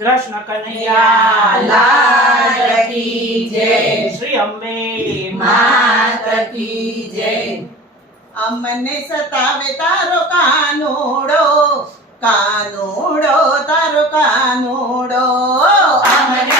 કૃષ્ણ કનૈયા જય. શ્રી અંબે માતા કી જય. અમને સતાવે તારો કાનોડો કાનોડો તારો કાનોડો. અમને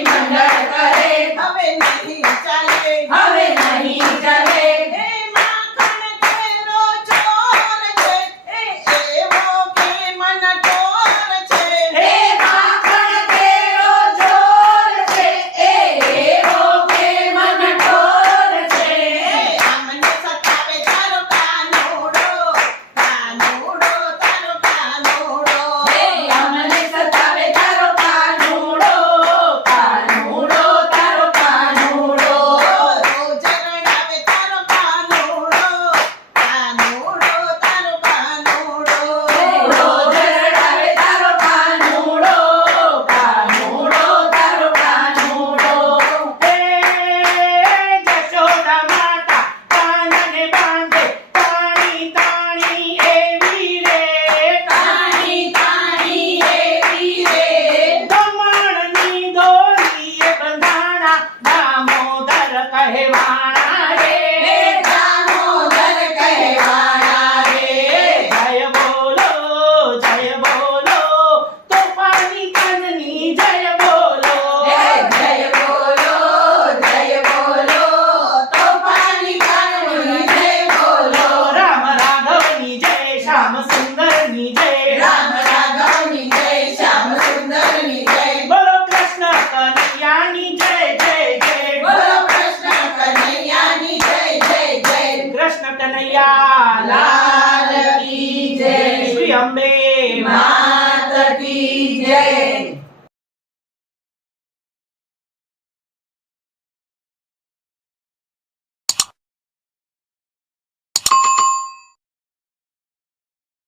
नहीं मंडल हमें नहीं चाहिए हमें day.